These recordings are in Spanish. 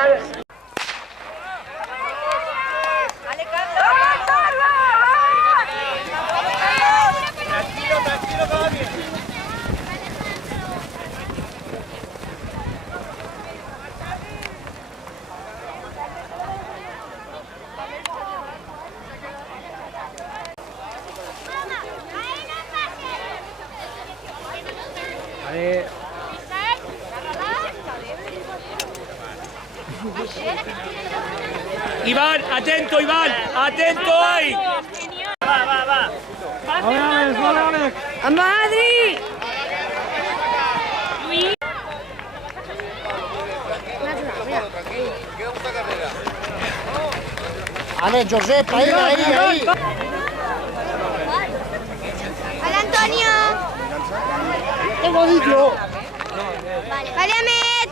final. Tranquilo, todo bien. Vale. Iván, atento ahí. Va. ¡A Madrid! Vale, Josep, ahí. ¡Hola, Antonio! Tengo dicho. ¡Vale, Ahmed!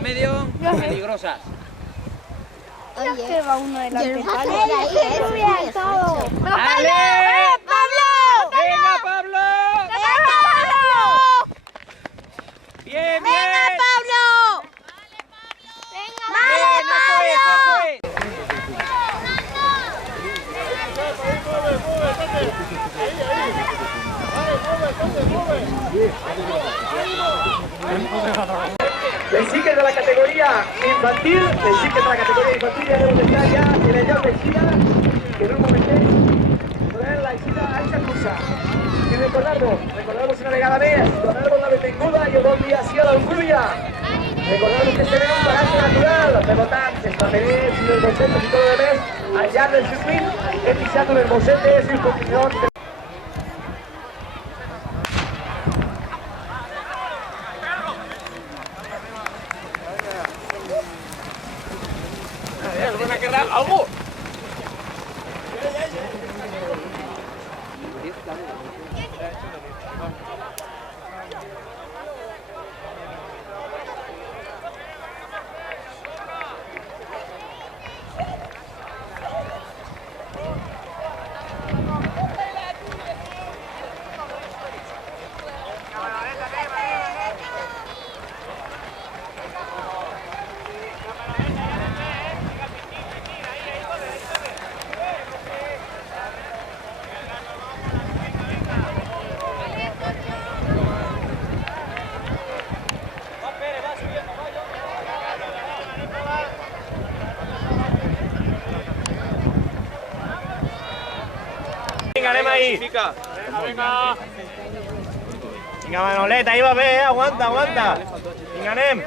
Medio, peligrosas. Oye, que va uno delante. ¡Ale! ¡Pablo! ¡Venga, Pablo! ¡Bien! ¡Venga, Pablo! ¡Bien, eso es! Les siguen de la categoría infantil, ya deben estar ya en el Llao Mexía, que en un momento poner la visita a esta cursa. Y recordamos una vegada més, donar-vos la benvinguda i el bon dia així a l'Alcúdia. Recordamos que estem en un paratge natural, per tant, els camerers i els bocetes i tot el demés, al llarg del circuit, hem deixat unes bocetes i uns continents. ¡Algo! Venga, anem ahí. Vinga, Manoleta, ahí va bé, aguanta. Vinga, anem.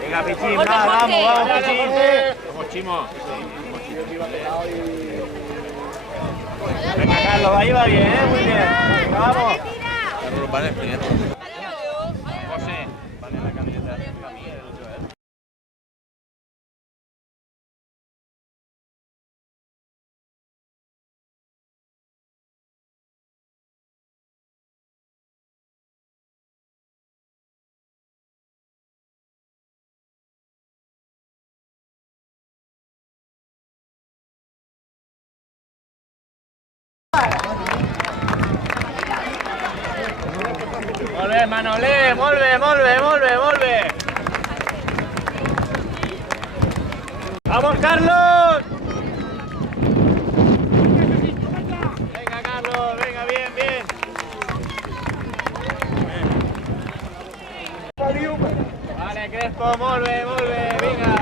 Venga, Pichín, vamos, Pichín. Venga, Carlos, ahí va bien, muy bien. Venga, vamos. José, vale la camiseta de la mía y el otro, ¿eh? Molt bé, Manolé, molt bé. ¡Vamos, Carlos! Venga, Carlos, venga, bien. Vale, Crespo, molt bé, vinga.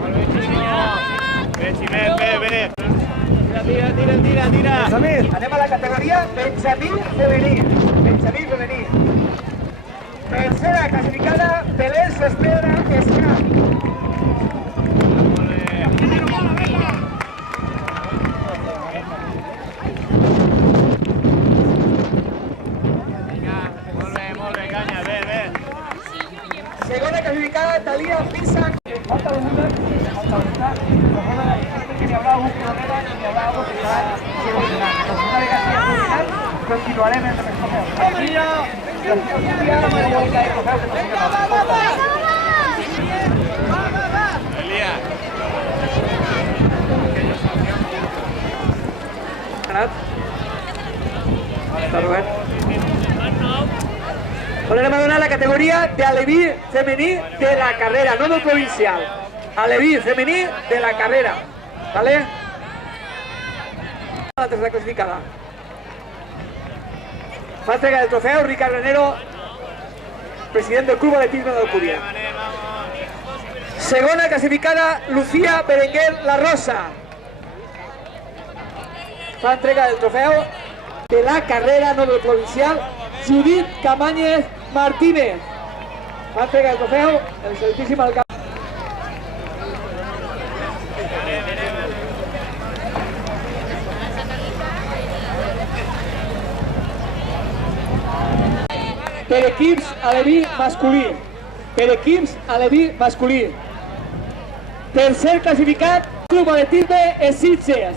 Molt bé, Ximo. Bé, Ximet, bé. Tira. Samir, anem a la categoria Benjamí femení. semifemení. Tercera clasificada, Belén Sespedra Escá. Segona clasificada, Talía Pisa. Falta volumen, que ni hablaba un kilómetro, ni hablaba algo que será solucionar. La segunda vez que hacía solucionar, continuarem en el mejor. La filosofía no me voy a caer trofeos de Está Rubén. Volveremos a donar la categoría de aleví femení de la carrera, no del provincial. Aleví femení de la carrera. ¿Vale? La tercera clasificada. Va a entregar el trofeo Ricardo Granero, presidente del Club Atletismo de Alcudia. Segona clasificada, Lucía Berenguer La Rosa. Va a entregar el trofeo de la carrera, no del provincial, Judith Camáñez Martínez. Va a entregar el trofeo el excelentísimo alcalde. Per equips aleví masculí. Per equips aleví masculí. Tercer clasificat, Club Atletisme Sitges.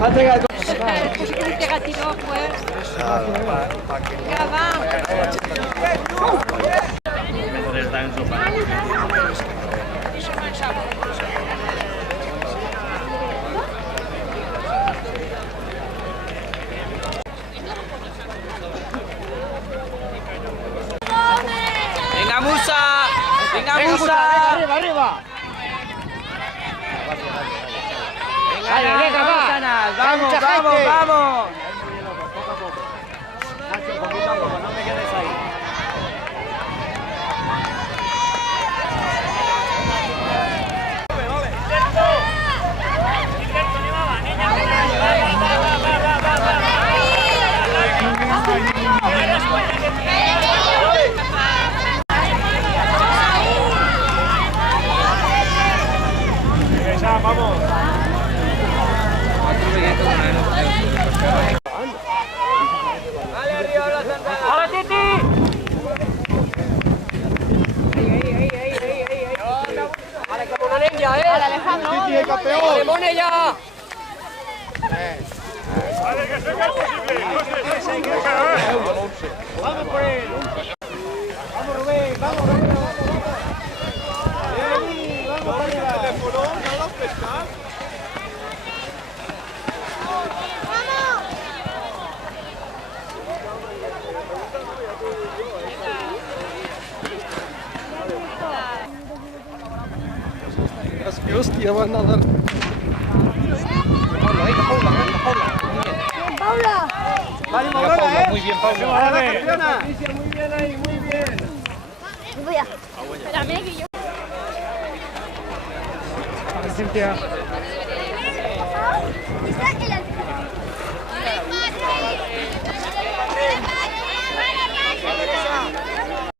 Va a entregar el Venga Musa, venga Musa. Arriba, arriba. Venga, vamos, vamos, vamos, vamos. No me quedes ahí. Vamos. Vale, arriba la Santa. ¡Ahora, Titi! Vale, que ponen ya, Vale, Alejandro. Titi, el campeón. Vale, pone ya. ¡Vale, que se haga posible! ¡Vamos por él! Vamos, Rubén, vamos, Rubén, vamos, vamos. Vamos para arriba. Hostia, van a dar. Paula. Vale, Paula, Muy bien, Pablo. campeona. Muy bien ahí, muy bien. Voy a. Espérame que yo. Cintia. Está el